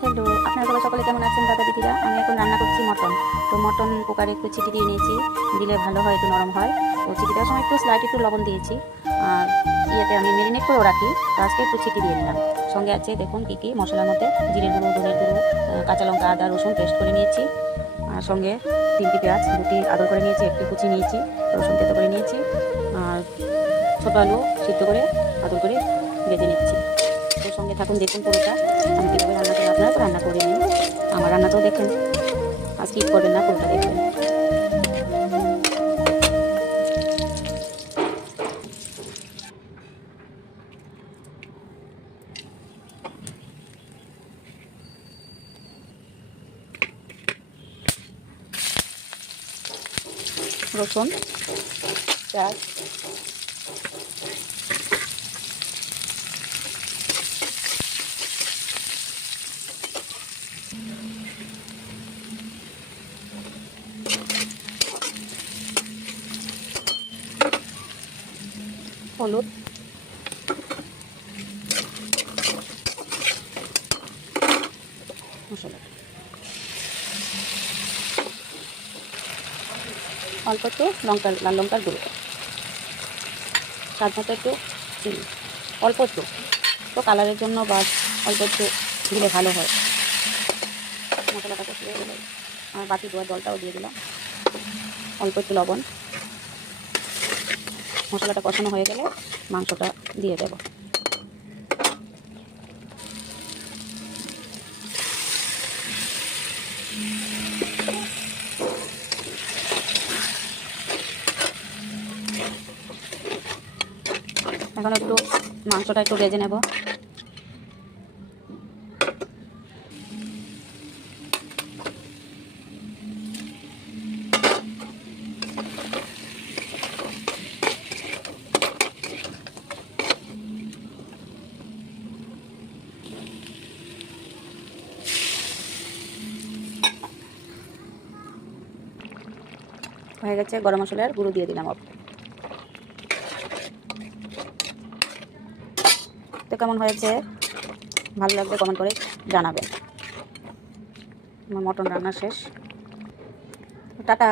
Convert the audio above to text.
Hello, আপনারা সবাই সকলে কেমন আছেন দাদা দিদিরা? আমি এখন রান্না করছি মটন। তো মটন কুকারে একটু চিটি দিয়ে নিয়েছি, দিলে ভালো হয়, একটু নরম হয়। তো চিটি দেওয়ার সময় একটু স্লাইট একটু লবণ দিয়েছি, আর ইয়েতে আমি মেরিনেট করেও রাখি। তো আজকে একটু চিটি দিয়ে নিলাম। সঙ্গে আছে দেখুন কী কী মশলার মধ্যে: জিরে গুঁড়ো, ধনের গুঁড়ো, কাঁচা লঙ্কা, আদা, রসুন পেস্ট করে নিয়েছি। আর সঙ্গে 3টি পেঁয়াজ, 2টি আদর করে নিয়েছি, 1টি কুচি নিয়েছি, রসুন তেতো করে নিয়েছি। আর ছোটো আলু সিদ্ধ করে আদর করে ভেজে নিচ্ছি। তো সঙ্গে থাকুন, দেখুন পুরোটা আমি কীভাবে রান্না করি। আপনারা তো রান্না করে নিন, আমার রান্নাটাও দেখেন, আর স্কিপ করবেন না, পুরোটা দেখবেন। রসুন, পেঁয়াজ, হলুদ, মশলা, অল্প একটু লাল লঙ্কার গুঁড়ো, স্বাদ মতো একটু চিনি, অল্প একটু, তো কালারের জন্য বা অল্প একটু দিলে ভালো হয়। মশলাটা কষিয়ে গেলে আমার বাটি ধোয়া জলটাও দিয়ে দিলাম, অল্প একটু লবণ। মশলাটা কষানো হয়ে গেলে মাংসটা দিয়ে দেব। এখন একটু মাংসটা একটু ভেজে নেব। হয়ে গেছে, গরম মশলার গুঁড়ো দিয়ে দিলাম। তো কেমন হয়েছে ভালো লাগবে কমেন্ট করে জানাবেন। আমার মটন রান্না শেষ, টাটা।